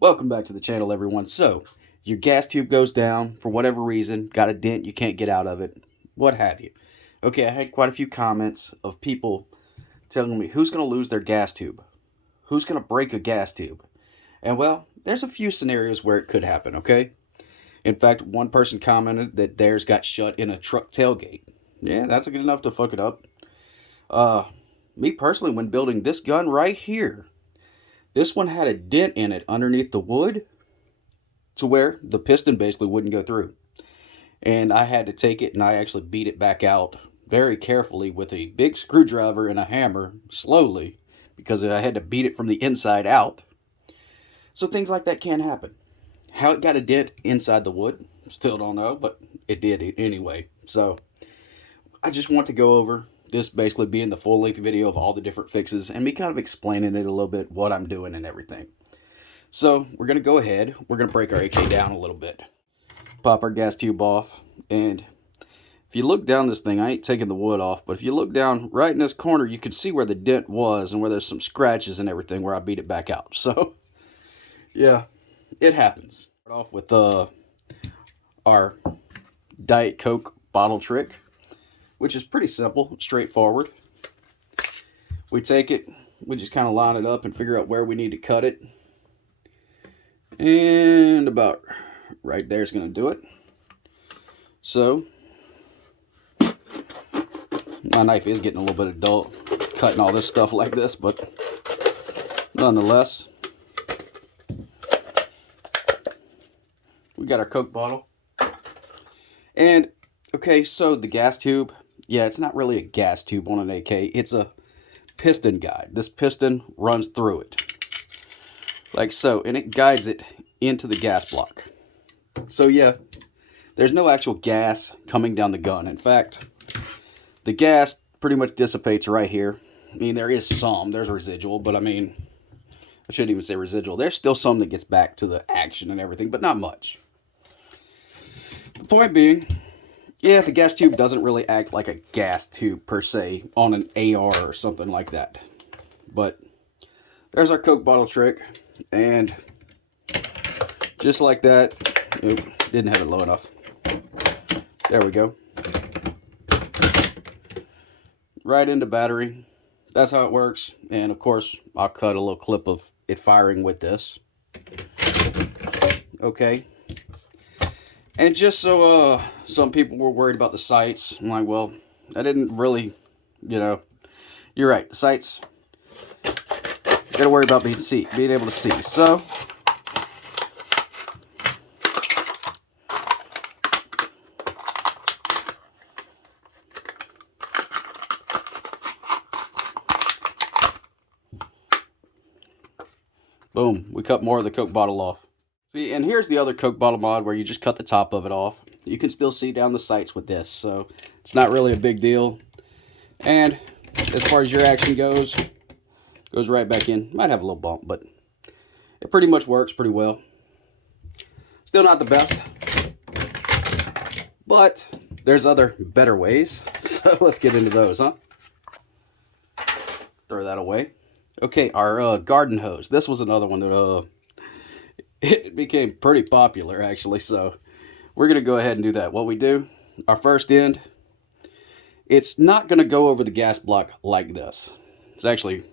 Welcome back to the channel, everyone. So, your gas tube goes down for whatever reason, got a dent, you can't get out of it, what have you. Okay, I had quite a few comments of people telling me who's going to lose their gas tube? Who's going to break a gas tube? And well, there's a few scenarios where it could happen, okay? In fact, one person commented that theirs got shut in a truck tailgate. Yeah, that's good enough to fuck it up. Uh, Me personally, when building this gun right here, this one had a dent in it underneath the wood to where the piston basically wouldn't go through. And I had to take it and I actually beat it back out very carefully with a big screwdriver and a hammer slowly because I had to beat it from the inside out. So things like that can happen. How it got a dent inside the wood, still don't know, but it did anyway. So I just want to go over this basically being the full length video of all the different fixes and me kind of explaining it a little bit, what I'm doing and everything. So we're going to go ahead. We're going to break our AK down a little bit. Pop our gas tube off. And if you look down this thing, I ain't taking the wood off, but if you look down right in this corner, you can see where the dent was and where there's some scratches and everything where I beat it back out. So, yeah, it happens. Start off with our Diet Coke bottle trick, which is pretty simple, straightforward. We take it, we just kind of line it up and figure out where we need to cut it. And about right there is going to do it. So, my knife is getting a little bit dull cutting all this stuff like this, but nonetheless, we got our Coke bottle. And, okay, so the gas tube, yeah, it's not really a gas tube on an AK. It's a piston guide. This piston runs through it. Like so, and it guides it into the gas block. So yeah, there's no actual gas coming down the gun. In fact, the gas pretty much dissipates right here. I mean, there is some, there's residual, but I mean, I shouldn't even say residual. There's still some that gets back to the action and everything, but not much. The point being, yeah, the gas tube doesn't really act like a gas tube per se on an AR or something like that. But there's our Coke bottle trick. And just like that, oop, didn't have it low enough. There we go. Right into battery. That's how it works. And of course, I'll cut a little clip of it firing with this. Okay. And just so some people were worried about the sights, I'm like, well, I didn't really, you're right. The sights, gotta worry about being able to see. So boom, we cut more of the Coke bottle off. See, and here's the other Coke bottle mod where you just cut the top of it off. You can still see down the sights with this, so it's not really a big deal. And as far as your action goes right back in. Might have a little bump, but it pretty much works pretty well. Still not the best, but there's other better ways. So let's get into those, huh? Throw that away. Okay, our garden hose. This was another one that it became pretty popular actually. So we're gonna go ahead and do that. What we do, our first end, it's not gonna go over the gas block like this. It's actually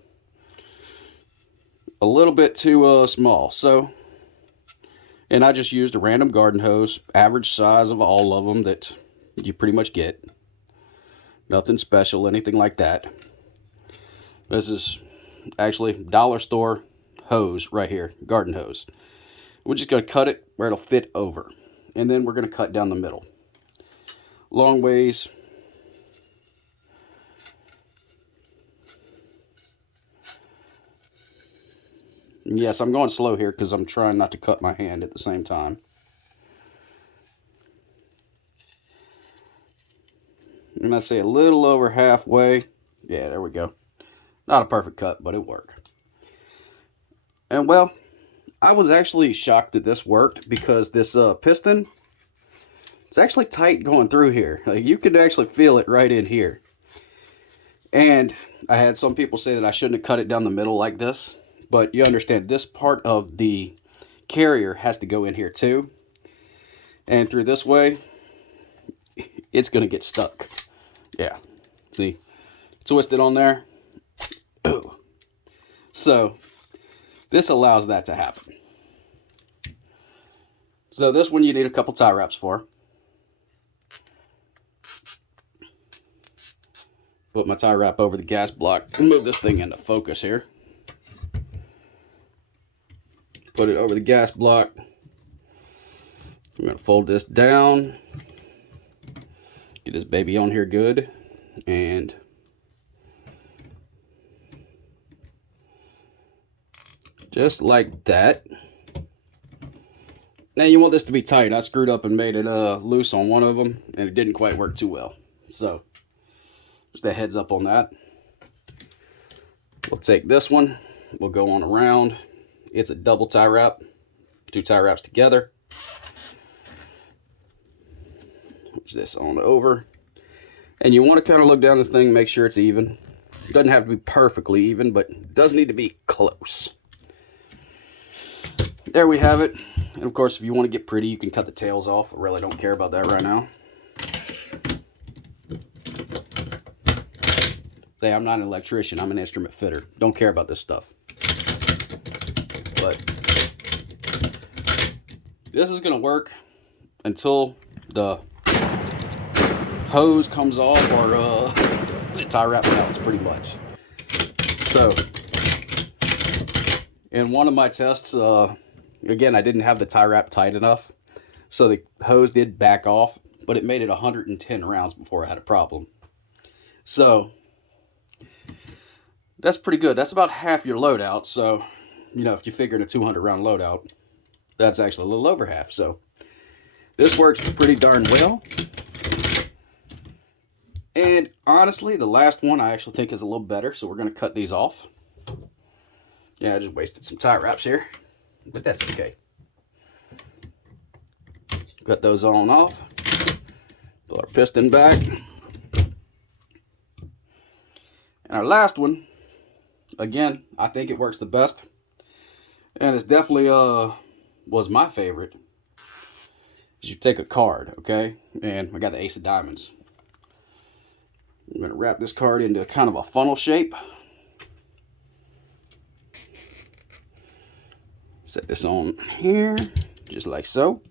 a little bit too small. So, and I just used a random garden hose, average size of all of them that you pretty much get. Nothing special, anything like that. This is actually dollar store hose right here, garden hose. We're just going to cut it where it'll fit over. And then we're going to cut down the middle. Long ways. Yes, I'm going slow here because I'm trying not to cut my hand at the same time. And I'd say a little over halfway. Yeah, there we go. Not a perfect cut, but it worked. And well, I was actually shocked that this worked because this piston, it's actually tight going through here. Like, you can actually feel it right in here. And I had some people say that I shouldn't have cut it down the middle like this. But you understand, this part of the carrier has to go in here too. And through this way, it's going to get stuck. Yeah. See? Twisted on there. Oh. So, this allows that to happen. So this one you need a couple tie wraps for. Put my tie wrap over the gas block. Move this thing into focus here. Put it over the gas block. I'm going to fold this down. Get this baby on here good. And just like that. Now you want this to be tight. I screwed up and made it loose on one of them, and it didn't quite work too well. So, just a heads up on that. We'll take this one. We'll go on around. It's a double tie wrap. 2 tie wraps together. Push this on over. And you want to kind of look down this thing, make sure it's even. It doesn't have to be perfectly even, but it does need to be close. There we have it. And of course, if you want to get pretty, you can cut the tails off. I really don't care about that right now. Say, I'm not an electrician, I'm an instrument fitter. Don't care about this stuff. But this is going to work until the hose comes off or the tie wrap melts, pretty much. So, in one of my tests, again, I didn't have the tie wrap tight enough, so the hose did back off, but it made it 110 rounds before I had a problem. So, that's pretty good. That's about half your loadout, so, you know, if you figure in a 200 round loadout, that's actually a little over half, so this works pretty darn well. And honestly, the last one I actually think is a little better, so we're going to cut these off. Yeah, I just wasted some tie wraps here, but that's okay. Cut those on off. Pull our piston back. And our last one, again, I think it works the best. And it's definitely was my favorite. Is you take a card, okay? And I got the ace of diamonds. I'm going to wrap this card into kind of a funnel shape. Set this on here, just like so.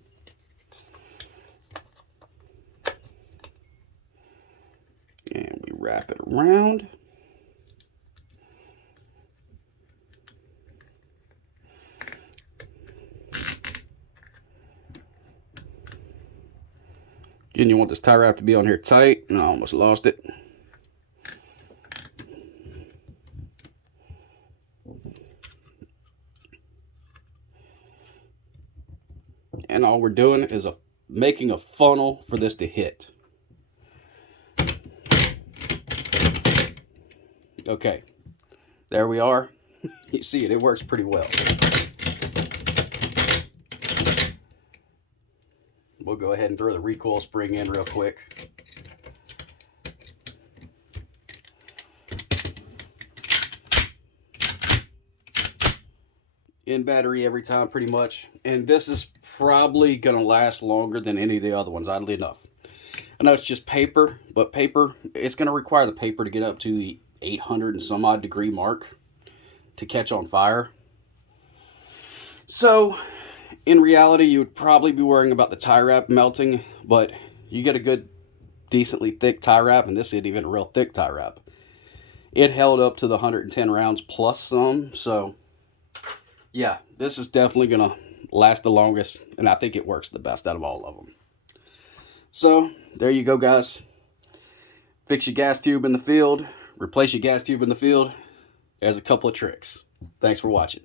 And we wrap it around. Again, you want this tie wrap to be on here tight, and I almost lost it. And all we're doing is making a funnel for this to hit. Okay, there we are. You see it, it works pretty well. We'll go ahead and throw the recoil spring in real quick. In battery every time, pretty much. And this is probably going to last longer than any of the other ones, oddly enough. I know it's just paper, but paper, it's going to require the paper to get up to the 800 and some odd degree mark to catch on fire. So, in reality, you would probably be worrying about the tie wrap melting, but you get a good, decently thick tie wrap, and this isn't even a real thick tie wrap. It held up to the 110 rounds plus some, so yeah, this is definitely going to last the longest, and I think it works the best out of all of them. So, there you go, guys. Fix your gas tube in the field, replace your gas tube in the field. There's a couple of tricks. Thanks for watching.